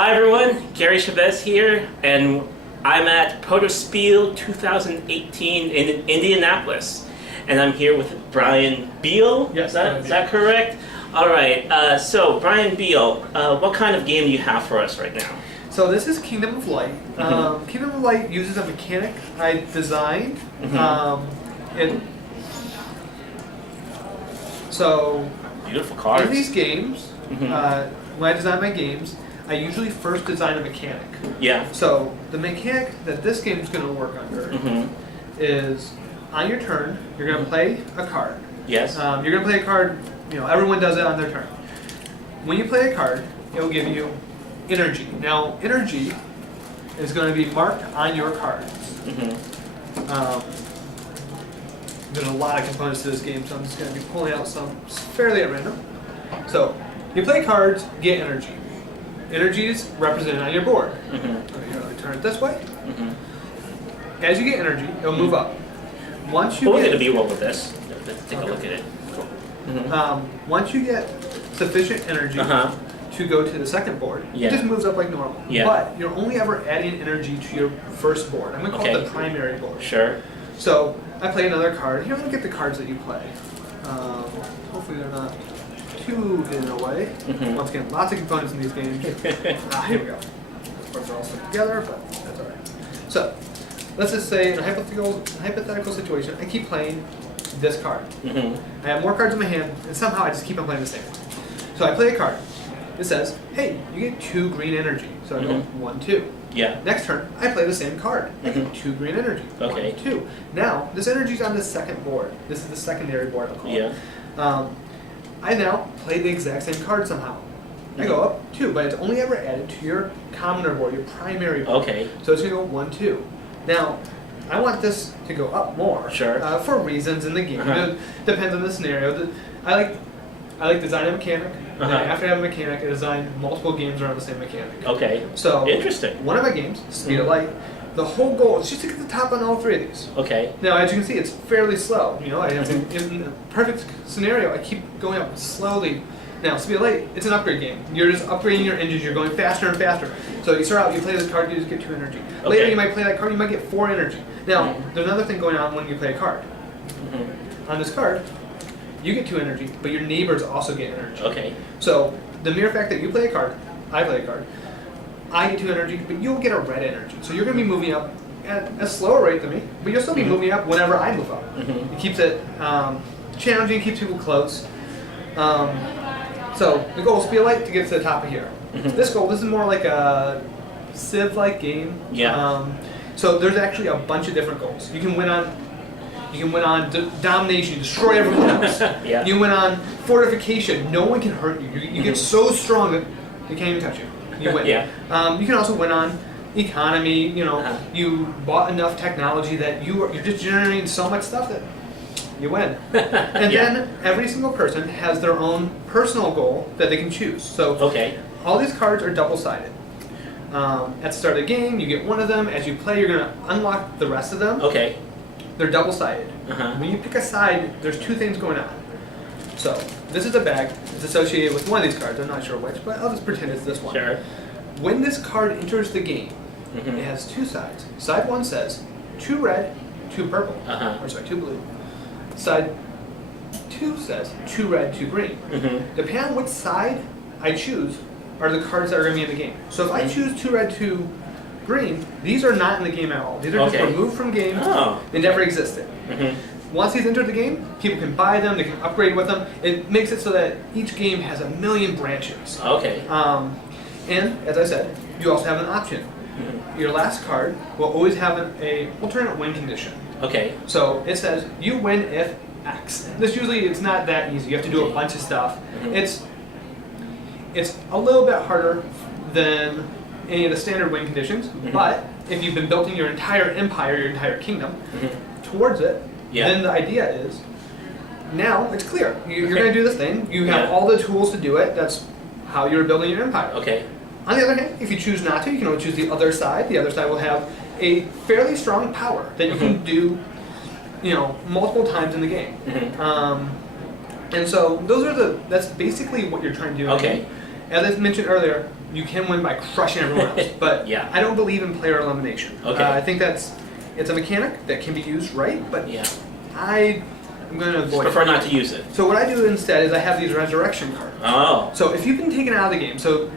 Hi everyone, Gary Chavez here, and I'm at Protospiel 2018 in Indianapolis, and I'm here with Brian Beal. Yes, is that correct? All right. So Brian Beal, what kind of game do you have for us right now? So this is Kingdom of Light. Mm-hmm. Kingdom of Light uses a mechanic I designed. So Beautiful cards. in these games, Mm-hmm. when I design my games, I usually first design a mechanic. Yeah. So the mechanic that this game is going to work under Mm-hmm. is on your turn, you're going to play a card. Yes. You're going to play a card, everyone does it on their turn. When you play a card, it will give you energy. Now, energy is going to be marked on your cards. Mm-hmm. There's a lot of components to this game, so I'm just going to be pulling out some fairly at random. So, you play cards, get energy. Energy is represented on your board. Mm-hmm. You're going to turn it this way. Mm-hmm. As you get energy, it'll move up. Once you We'll get get a B-roll with this. Let's take a look at it. Mm-hmm. Once you get sufficient energy to go to the second board, it just moves up like normal. Yeah. But you're only ever adding energy to your first board. I'm going to call it the primary board. Sure. So I play another card. Here, let me get the cards that you play. Hopefully they're not too hidden away. Once again, lots of components in these games. Here we go. Of course, they're all stuck together, but that's all right. So let's just say in a hypothetical situation, I keep playing this card. I have more cards in my hand, and somehow I just keep on playing the same one. So I play a card. It says, hey, you get 2 green energy. So I go 1, 2. Yeah. Next turn, I play the same card. I get 2 green energy. Okay. 1, 2. Now, this energy is on the second board. This is the secondary board, I'll call it. I now play the exact same card somehow. I go up 2, but it's only ever added to your commoner board, your primary board. Okay. So it's going to go 1, 2. Now, I want this to go up more. Sure. For reasons in the game. It depends on the scenario. I like designing a mechanic. And then after I have a mechanic, I design multiple games around the same mechanic. Okay. So interesting. One of my games, Speed of Light, the whole goal is just to get to the top on all 3 of these. Okay. Now, as you can see, it's fairly slow. I have in a perfect scenario, I keep going up slowly. Now, Speed of Light, it's an upgrade game. You're just upgrading your engines. You're going faster and faster. So you start out, you play this card, you just get 2 energy. Later, you might play that card, you might get 4 energy. Now, there's another thing going on when you play a card. On this card, you get 2 energy, but your neighbors also get energy. Okay. So the mere fact that you play a card, I play a card, I get 2 energy, but you'll get a red energy. So you're going to be moving up at a slower rate than me, but you'll still be moving up whenever I move up. It keeps it challenging, keeps people close. So the goal is to be a light to get to the top of here. This is more like a Civ-like game. Yeah. So there's actually a bunch of different goals. You can win on domination, you destroy everyone else. Yeah. You win on fortification, no one can hurt you. You get so strong that they can't even touch you. You win. You can also win on economy. You bought enough technology that you're just generating so much stuff that you win. And then every single person has their own personal goal that they can choose. So all these cards are double-sided. At the start of the game, you get one of them. As you play, you're going to unlock the rest of them. Okay. They're double-sided. When you pick a side, there's 2 things going on. So this is a bag. It's associated with one of these cards. I'm not sure which, but I'll just pretend it's this one. Sure. When this card enters the game, it has 2 sides. Side 1 says 2 red, 2 purple. Or sorry, 2 blue. Side 2 says 2 red, 2 green. Depending on which side I choose are the cards that are going to be in the game. So if I choose 2 red, 2 green, these are not in the game at all. These are just removed from game. They never existed. Once these enter the game, people can buy them, they can upgrade with them. It makes it so that each game has a million branches. Okay. And, as I said, you also have an option. Your last card will always have an alternate win condition. Okay. So it says, you win if X. It's not that easy. You have to do a bunch of stuff. It's a little bit harder than any of the standard win conditions, but if you've been building your entire empire, your entire kingdom, towards it, then the idea is, now it's clear. You're going to do this thing. You have all the tools to do it. That's how you're building your empire. Okay. On the other hand, if you choose not to, you can always choose the other side. The other side will have a fairly strong power that you can do, multiple times in the game. And so that's basically what you're trying to do. Okay. As I mentioned earlier, you can win by crushing everyone else. But Yeah. I don't believe in player elimination. Okay. I think it's a mechanic that can be used right, but Yeah. I'm going to avoid Prefer it. not to use it. So what I do instead is I have these resurrection cards. Oh. So if you've been taken out of the game, so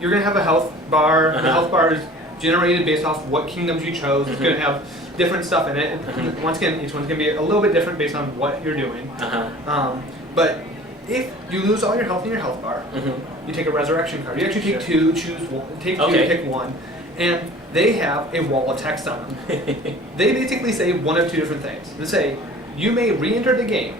you're going to have a health bar. The health bar is generated based off what kingdoms you chose. It's going to have different stuff in it. Once again, each one's going to be a little bit different based on what you're doing. But if you lose all your health in your health bar, you take a resurrection card. You actually take two, choose one, take two, pick one, and they have a wall of text on them. They basically say one of two different things. They say, you may re-enter the game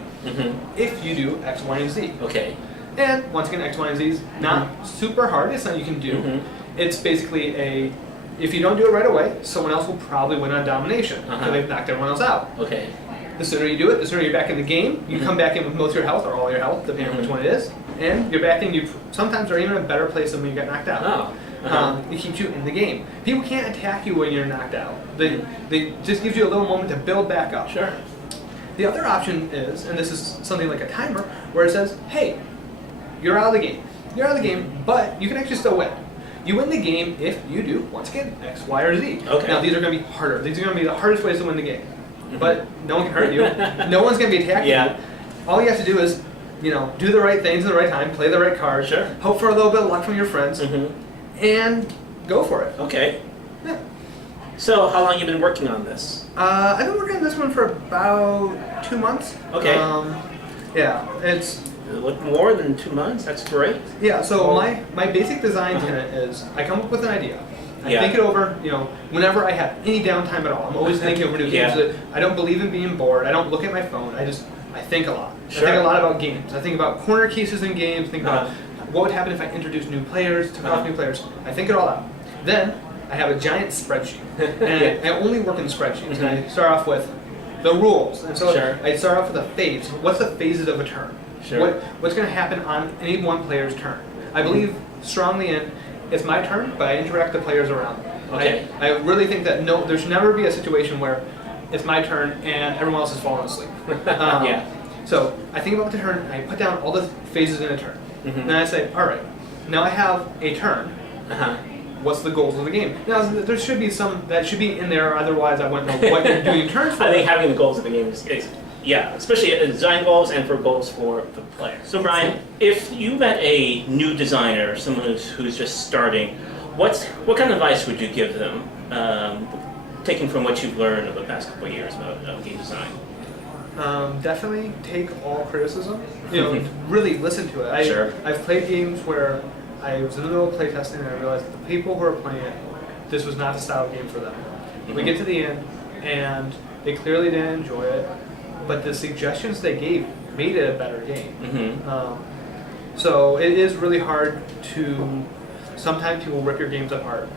if you do X, Y, and Z. Okay. And once again, X, Y, and Z is not super hard. It's something you can do. It's basically if you don't do it right away, someone else will probably win on domination because they've knocked everyone else out. Okay. The sooner you do it, the sooner you're back in the game. You come back in with most of your health or all your health, depending on which one it is, and you're back in. You sometimes are even in a better place than when you got knocked out. Oh. It keeps you in the game. People can't attack you when you're knocked out. They just gives you a little moment to build back up. Sure. The other option is, and this is something like a timer, where it says, hey, you're out of the game. You're out of the game, but you can actually still win. You win the game if you do, once again, X, Y, or Z. Okay. Now, these are going to be harder. These are going to be the hardest ways to win the game. But no one can hurt you. No one's going to be attacking you. All you have to do is, do the right things at the right time, play the right cards, hope for a little bit of luck from your friends, and go for it. Okay. Yeah. So, how long have you been working on this? I've been working on this one for about 2 months. Okay. Yeah, it's... More than 2 months? That's great. Yeah, so my basic design tenet is I come up with an idea. I think it over, whenever I have any downtime at all. I'm always thinking over new games. I don't believe in being bored. I don't look at my phone. I think a lot. I think a lot about games. I think about corner cases in games. Think about what would happen if I introduced new players, took off new players. I think it all out. Then I have a giant spreadsheet. And I only work in spreadsheets. And I start off with the rules. And so I start off with a phase. What's the phases of a turn? What's going to happen on any one player's turn? I believe strongly in it's my turn, but I interact with the players around me. Okay. I really think that there should never be a situation where it's my turn and everyone else is falling asleep. So I think about the turn, and I put down all the phases in a turn. And then I say, all right, now I have a turn. What's the goals of the game? Now, there should be some that should be in there, otherwise I wouldn't know what you're doing turns for. I think having the goals of the game is especially design goals and for goals for the player. So Brian, if you met a new designer, someone who's just starting, what kind of advice would you give them, taking from what you've learned over the past couple of years about game design? Definitely take all criticism. Really listen to it. I've played games where I was in the middle of playtesting and I realized that the people who are playing it, this was not the style of game for them. We get to the end and they clearly didn't enjoy it, but the suggestions they gave made it a better game. So it is really hard to, sometimes people rip your games apart.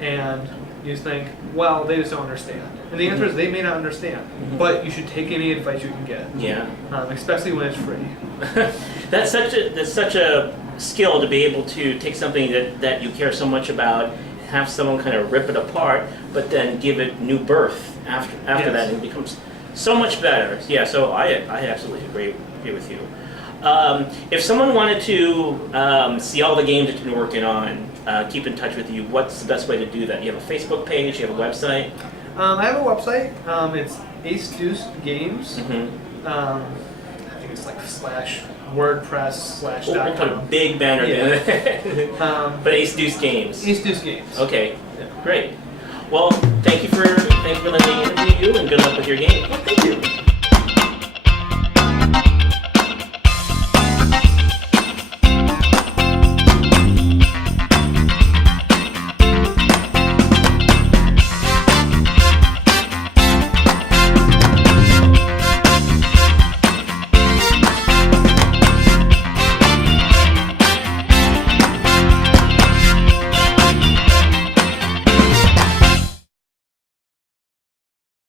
And you think, well, they just don't understand. And the answer is they may not understand, but you should take any advice you can get. Especially when it's free. That's such a skill to be able to take something that you care so much about, have someone kind of rip it apart, but then give it new birth after that, and it becomes so much better. So I absolutely agree with you. If someone wanted to see all the games that you've been working on, keep in touch with you, what's the best way to do that? You have a Facebook page, you have a website? I have a website. It's Ace Deuce Games. I think it's like /WordPress/.com. We'll put a big banner there. But Ace Deuce Games. Ace Deuce Games. Okay, great. Well, thank you for letting me interview you, and good luck with your game. Well, thank you.